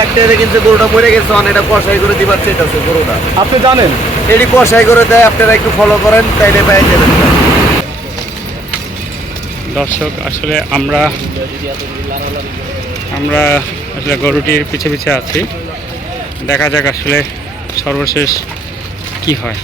লাখ টাকা কিন্তু গরুটা মরে গেছে অনেক এটা কষাই করে দিবার গরুটা। আপনি জানেন? এটি কষাই করে দেয় আপনারা একটু ফলো করেন তাইলে পাই যাবেন। দর্শক আসলে আমরা আমরা আসলে গরুটির পিছে পিছে আছি। দেখা যাক আসলে সর্বশেষ কি হয়।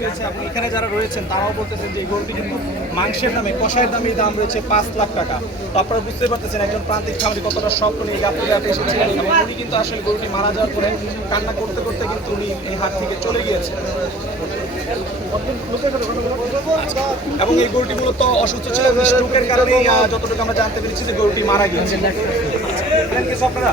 হয়েছে আপনি এখানে যারা রয়েছেন তারাও বলতেছেন যে এই গরুটি কিন্তু মাংসের দামে কষায়ের দামে দাম রয়েছে পাঁচ লাখ টাকা তো আপনারা বুঝতে পারতেছেন একজন প্রান্তিক খামারি কতটা স্বপ্ন নিয়ে গাপটি গাপে এসেছিলেন এবং উনি কিন্তু আসলে গরুটি মারা যাওয়ার পরে কান্না করতে করতে কিন্তু উনি এই হাট থেকে চলে গিয়েছেন এবং এই গরুটি মূলত অসুস্থ ছিল স্ট্রোকের কারণে যতটুকু আমরা জানতে পেরেছি যে গরুটি মারা গিয়েছে আপনারা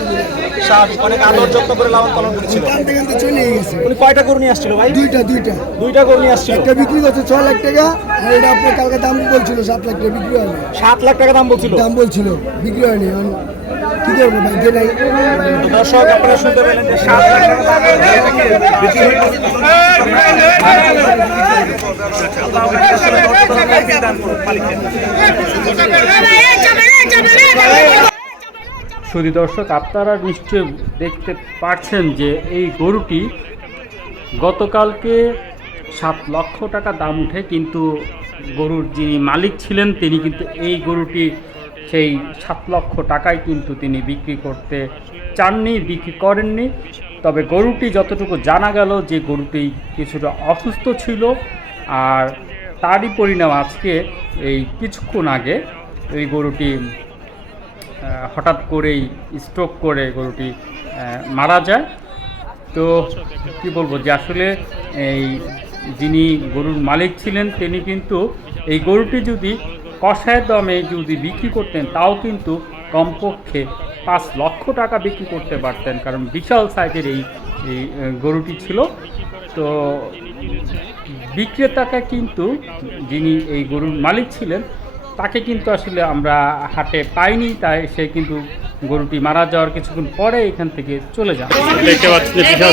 স্বাভাবিক অনেক আদর যত্ন করে লালন পালন করেছিল কানতে কানতে চলে গেছে উনি কয়টা গরু নিয়ে আসছিল ভাই দুইটা দুইটা দুইটা গরু নিয়ে আসছিল একটা বিক্রি করছে ছ লাখ টাকা আর এটা আপনার কালকে দাম বলছিল সাত লাখ টাকা বিক্রি হয়নি সাত লাখ টাকা দাম বলছিল দাম বলছিল বিক্রি হয়নি এখন কি করব ভাগ্যে নাই দর্শক আপনারা শুনতে পেলেন যে সাত লাখ টাকা দাম বিক্রি হয়ে শুধু দর্শক, আপনারা নিশ্চয় দেখতে পাচ্ছেন যে এই গরুটি গতকালকে সাত লক্ষ টাকা দাম উঠে, কিন্তু গরুর যিনি মালিক ছিলেন, তিনি কিন্তু এই গরুটি সেই সাত লক্ষ টাকায় কিন্তু তিনি বিক্রি করতে চাননি, বিক্রি করেননি। তবে গরুটি যতটুকু জানা গেল যে গরুটি কিছুটা অসুস্থ ছিল, আর তারই পরিণাম আজকে এই কিছুক্ষণ আগে এই গরুটি হঠাৎ করেই স্ট্রোক করে গরুটি মারা যায়। তো কি বলব যে আসলে এই যিনি গরুর মালিক ছিলেন, তিনি কিন্তু এই গরুটি যদি কষায় দামে যদি বিক্রি করতেন, তাও কিন্তু কমপক্ষে পাঁচ লক্ষ টাকা বিক্রি করতে পারতেন, কারণ বিশাল সাইজের এই এই গরুটি ছিল। তো বিক্রেতাকে কিন্তু যিনি এই গরুর মালিক ছিলেন তাকে কিন্তু আসলে আমরা হাটে পাইনি, তাই সে কিন্তু গরুটি মারা যাওয়ার কিছুক্ষণ পরে এখান থেকে চলে যান। দেখতে পাচ্ছি যে বিশাল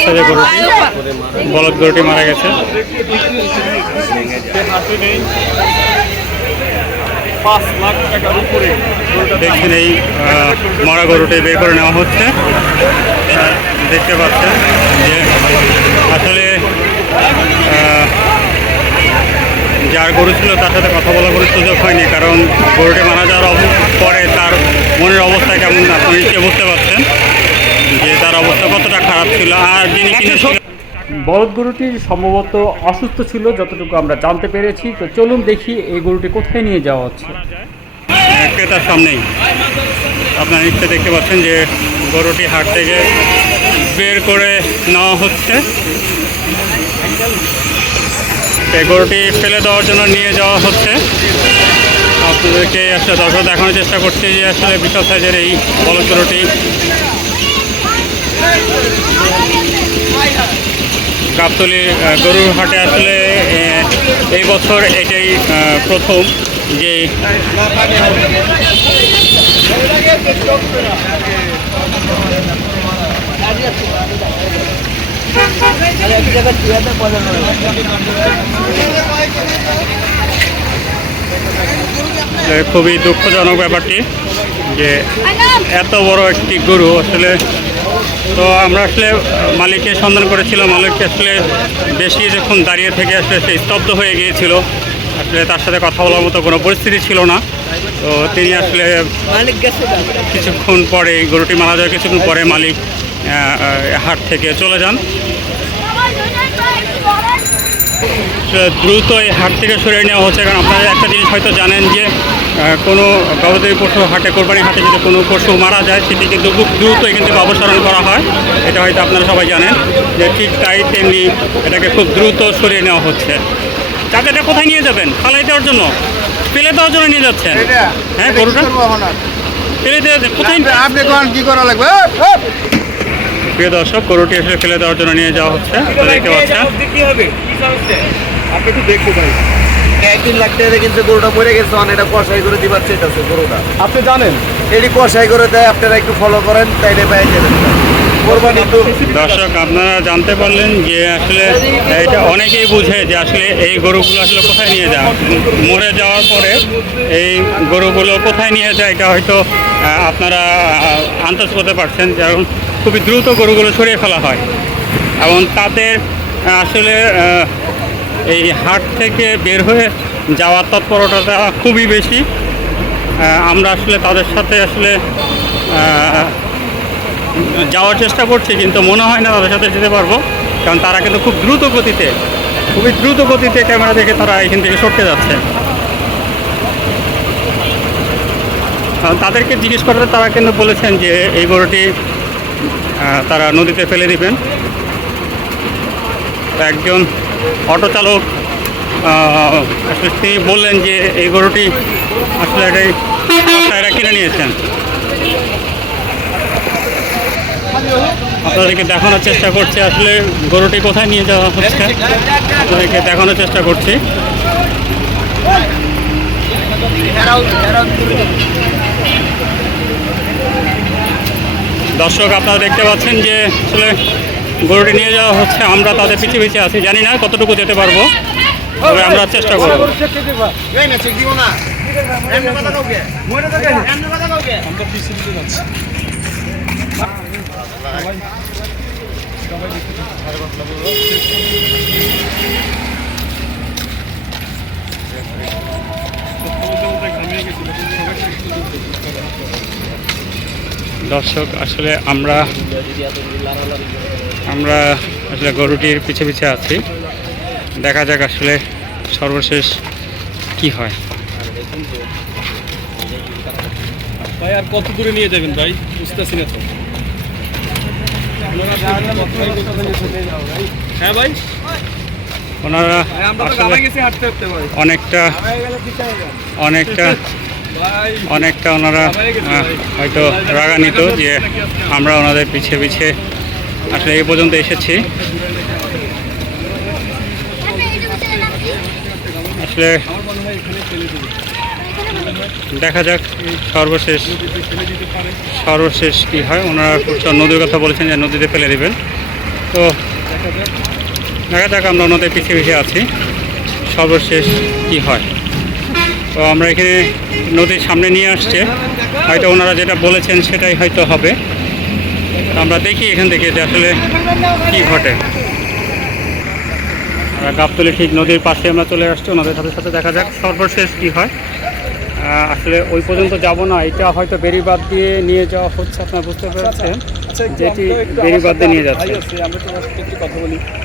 বলদ গরুটি মারা গেছে। দেখছেন এই মরা গরুটি বের করে নেওয়া হচ্ছে। দেখতে পাচ্ছেন যে আসলে যার গরু ছিল তার সাথে কথা বলা কোনো সুযোগ হয়নি কারণ গরুটি মারা যাওয়ার পরে তার মনের অবস্থা কেমন আপনি নিশ্চয়ই বুঝতে পারছেন যে তার অবস্থা কতটা খারাপ ছিল। আর যিনি বলদ গরুটি সম্ভবত অসুস্থ ছিল যতটুকু আমরা জানতে পেরেছি। তো চলুন দেখি এই গরুটি কোথায় নিয়ে যাওয়া হচ্ছে। ক্রেতার সামনেই। আপনারা নিশ্চয়ই দেখতে পাচ্ছেন যে গরুটি হাট থেকে বের করে নেওয়া হচ্ছে। গরুটি ফেলে দেওয়ার জন্য নিয়ে যাওয়া হচ্ছে। আপনাদেরকে আসলে দর্শক দেখানোর চেষ্টা করছি যে আসলে বিশাল সাইজের এই বলদ গরুটি গাবতলি গরুর হাটে আসলে এই বছর এটাই প্রথম যে খুবই দুঃখজনক ব্যাপারটি যে এত বড় একটি গরু আসলে তো আমরা আসলে মালিকের সন্ধান করেছিলাম মালিক আসলে বেশি যখন দাঁড়িয়ে থেকে আসলে সে স্তব্ধ হয়ে গিয়েছিল। আসলে তার সাথে কথা বলার মতো কোনো পরিস্থিতি ছিল না। তো তিনি আসলে কিছুক্ষণ পরে গরুটি মারা যাওয়ার কিছুক্ষণ পরে মালিক হাট থেকে চলে যান। দ্রুত এই হাট থেকে সরিয়ে নেওয়া হচ্ছে কারণ আপনারা একটা জিনিস হয়তো জানেন যে কোনো গবাদি পশু হাটে কোরবানি হাটে যদি কোনো পশু মারা যায় সেটি কিন্তু খুব দ্রুতই কিন্তু অবসরণ করা হয়। এটা হয়তো আপনারা সবাই জানেন যে ঠিক তাই তেমনি এটাকে খুব দ্রুত সরিয়ে নেওয়া হচ্ছে। চাকা এটা কোথায় নিয়ে যাবেন? ফালাই দেওয়ার জন্য? ফেলে দেওয়ার জন্য নিয়ে যাচ্ছেন? হ্যাঁ গরুটা? ফেলে দেওয়া কোথায় আপনি কি করা লাগবে? প্রিয় দর্শক গরুটি আসলে ফেলে দেওয়ার জন্য নিয়ে যাওয়া হচ্ছে। দেখতে পাচ্ছেন। কি হবে? আপনি একটু দেখতে পাই এক তিন লাখ টাকা কিন্তু গরুটা মরে গেছে অনেক এটা কষাই করে দিবার চাইতেছে গরুটা। আপনি জানেন? এটি কষাই করে দেয় আপনারা একটু ফলো করেন তাইলে যাবেন দর্শক আপনারা জানতে পারলেন যে আসলে এটা অনেকেই বুঝে যে আসলে এই গরুগুলো আসলে কোথায় নিয়ে যায় মরে যাওয়ার পরে এই গরুগুলো কোথায় নিয়ে যায় এটা হয়তো আপনারা আন্দাজ করতে পারছেন যেমন খুবই দ্রুত গরুগুলো সরিয়ে ফেলা হয়। এবং তাদের আসলে এই হাট থেকে বের হয়ে যাওয়ার তৎপরতাটা খুবই বেশি। আমরা আসলে তাদের সাথে আসলে যাওয়ার চেষ্টা করছি, কিন্তু মনে হয় না তাদের সাথে যেতে পারব। কারণ তারা কিন্তু খুব দ্রুত গতিতে, খুবই দ্রুত গতিতে ক্যামেরা দেখে তারা এখান থেকে সরতে যাচ্ছে। তাদেরকে জিজ্ঞেস করতে তারা কিন্তু বলেছেন যে, এই গরুটি তারা নদীতে ফেলে দিবেন। একজন অটো চালক আসলে তিনি বললেন যে এই গরুটি আসলে এটাই কিনে নিয়েছেন। আপনাদেরকে দেখানোর চেষ্টা করছি আসলে গরুটি কোথায় নিয়ে যাওয়া হচ্ছে। আপনাদেরকে দেখানোর চেষ্টা করছি। দর্শক, আপনারা দেখতে পাচ্ছেন যে আসলে গরুটি নিয়ে যাওয়া হচ্ছে। আমরা তাদের পিছিয়ে পিছিয়ে আছি। জানি না কতটুকু যেতে পারব, তবে আমরা চেষ্টা করব। দর্শক, আসলে আমরা আমরা আসলে গরুটির পিছে পিছে আছি। দেখা যাক আসলে সর্বশেষ কি হয়। ভাই আর কত দূরে নিয়ে যাবেন ভাই? বুঝতেছি না তো। হ্যাঁ ভাই? ওনারা অনেকটা অনেকটা অনেকটা ওনারা হয়তো রাগান্বিত যে আমরা ওনাদের পিছে পিছে আসলে এই পর্যন্ত এসেছি। আসলে দেখা যাক সর্বশেষ সর্বশেষ কী হয়। ওনারা নদীর কথা বলেছেন যে নদীতে ফেলে দেবেন। তো দেখা যাক আমরা ওনাদের পিছিয়ে পিছিয়ে আছি, সর্বশেষ কি হয়। তো আমরা এখানে নদীর সামনে নিয়ে আসছে। হয়তো ওনারা যেটা বলেছেন সেটাই হয়তো হবে। আমরা দেখি এখান থেকে যে আসলে কি ঘটে। গাবতলি ঠিক নদীর পাশে আমরা চলে আসছি ওনাদের সাথে সাথে দেখা যাক সর্বশেষ কি হয়। আসলে ওই পর্যন্ত যাব না এটা হয়তো বেরিবাদ দিয়ে নিয়ে যাওয়া হচ্ছে আপনার বুঝতে পারছেন। আচ্ছা একটু যেটি আমরা একটু বেরিবাদ দিয়ে নিয়ে যাচ্ছে।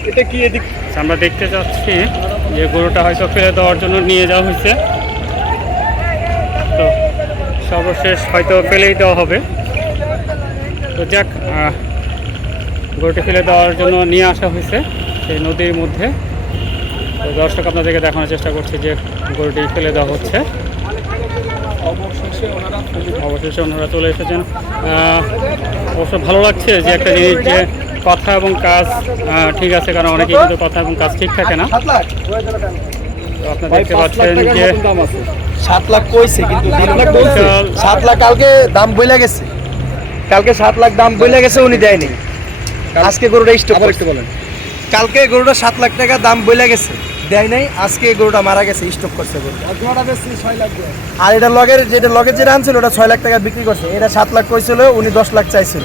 এটা কি এদিক? আমরা দেখতে চাচ্ছি যে গরুটা হয়তো ফেলে দেওয়ার জন্য নিয়ে যাওয়া হয়েছে। তো সর্বশেষ হয়তো ফেলেই দেওয়া হবে। তো যাক গরুটি ফেলে দেওয়ার জন্য নিয়ে আসা হয়েছে সেই নদীর মধ্যে। তো দর্শক আপনাদেরকে দেখানোর চেষ্টা করছি যে গরুটি ফেলে দেওয়া হচ্ছে। অবশেষে ওনারা চলে এসেছেন। অবশ্য ভালো লাগছে যে একটা জিনিস যে কথা এবং কাজ ঠিক আছে কারণ অনেকেই কিন্তু কথা এবং কাজ ঠিক থাকে না। সাত লাখ। তো আপনারা দেখতে পাচ্ছেন যে সাত লাখ কইছে কিন্তু সাত লাখ কালকে দাম বইলা গেছে। কালকে সাত লাখ দাম বইলা গেছে উনি দেয়নি। আজকে গরুটা স্টক আবার একটু বলেন। কালকে গরুটা সাত লাখ টাকা দাম বইলা গেছে দেয় নাই আজকে গরুটা মারা গেছে স্টক করছে আর এটা লগের যেটা লগের যেটা আনছিল ওটা ছয় লাখ টাকা বিক্রি করছে। এটা সাত লাখ কইছিল উনি দশ লাখ চাইছিল।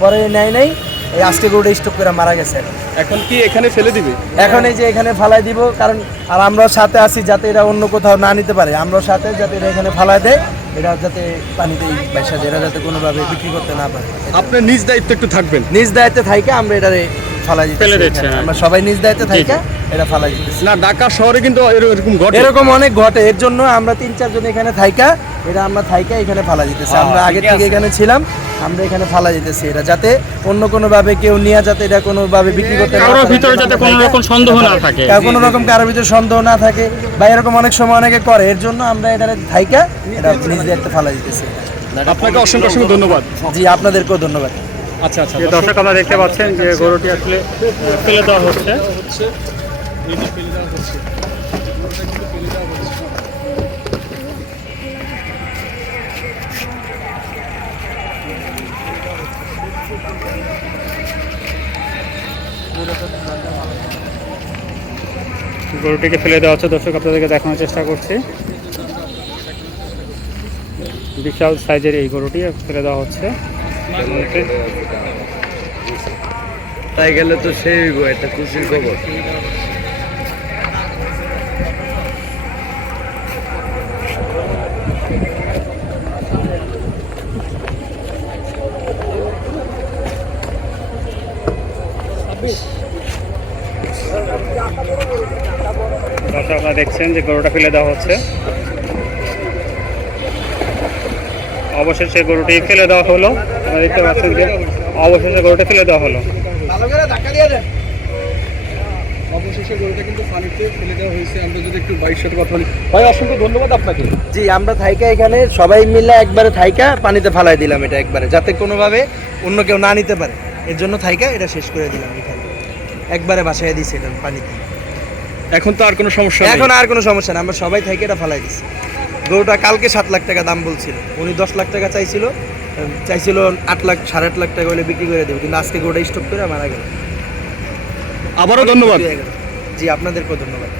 পরে নেয় নাই এই আজকে গরুটা স্টক করে মারা গেছে। এখন। এখন কি এখানে ফেলে দিবে? এখন এই যে এখানে ফালাই দিব কারণ আর আমরাও সাথে আছি যাতে এরা অন্য কোথাও না নিতে পারে। আমরাও সাথে যাতে এরা এখানে ফালাই দেয়। এটা যাতে পানিতে যায়, এরা যাতে কোনোভাবে বিক্রি করতে না পারে। আপনার নিজ দায়িত্ব একটু থাকবেন। নিজ দায়িত্বে থাইকা আমরা এটারে ফালাই ফেলে দিচ্ছেন, হ্যাঁ। আমরা সবাই নিজ দায়িত্বে থাইকা এটা ফালাই দিতেছি। না ঢাকা শহরে কিন্তু এরকম ঘটে। এরকম অনেক ঘটে এর জন্য আমরা তিন চারজন এখানে থাইকা এটা আমরা থাইকা এখানে ফালা দিতেছি। হ্যাঁ, আমরা আগে থেকে এখানে ছিলাম আমরা এখানে ফালা দিতেছি এটা যাতে অন্য কোনো ভাবে কেউ নিয়ে যাতে এটা কোনো ভাবে বিক্রি করতে কারোর ভিতরে যাতে কোনো রকম সন্দেহ না থাকে। কারও কোনো রকম কারোর ভিতরে সন্দেহ না থাকে বা এরকম অনেক সময় অনেকে করে এর জন্য আমরা এটা থাইকা এটা নিজ দায়িত্বে ফালা দিতেছি। আপনাকে অসংখ্য অসংখ্য ধন্যবাদ। জি আপনাদেরকেও ধন্যবাদ। আচ্ছা আচ্ছা দর্শক আপনারা দেখতে পাচ্ছেন যে গরুটি আসলে ফেলে দেওয়া হচ্ছে এই ফেলে দেওয়া হচ্ছে ফেলে দেওয়া হচ্ছে। গরুটিকে ফেলে দেওয়া হচ্ছে। দর্শক আপনাদেরকে দেখানোর চেষ্টা করছি। বিশাল সাইজের এই গরুটি ফেলে দেওয়া হচ্ছে। তাই গেলে তো সেই একটা খুশির খবর। দেখছেন যে গরুটা ফেলে দেওয়া হচ্ছে। অবশেষে গরুটি ফেলে দেওয়া হলো। আপনারা দেখতে পাচ্ছেন যে অবশেষে গরুটা ফেলে দেওয়া হলো। অবশেষে গরুটা কিন্তু পানিতে ফেলে দেওয়া হয়েছে। আমরা যদি একটু সাথে কথা বলি। ভাই অসংখ্য ধন্যবাদ আপনাকে। জি আমরা থাইকা এখানে। সবাই মিলে একবারে থাইকা পানিতে ফালাই দিলাম এটা একবারে যাতে কোনোভাবে অন্য কেউ না নিতে পারে। এর জন্য থাইকা এটা শেষ করে দিলাম এখানে একবারে বাসায় দিছি এটা পানিতে। এখন তো আর কোনো সমস্যা এখন আর কোনো সমস্যা না আমরা সবাই থাইকা এটা ফালাই দিছি। গরুটা কালকে সাত লাখ টাকা দাম বলছিল। উনি দশ লাখ টাকা চাইছিল। চাইছিল আট লাখ সাড়ে আট লাখ টাকা হলে বিক্রি করে দেবো কিন্তু আজকে গোটা স্টপ করে মারা গেল। আবারও ধন্যবাদ। জি আপনাদেরকেও ধন্যবাদ।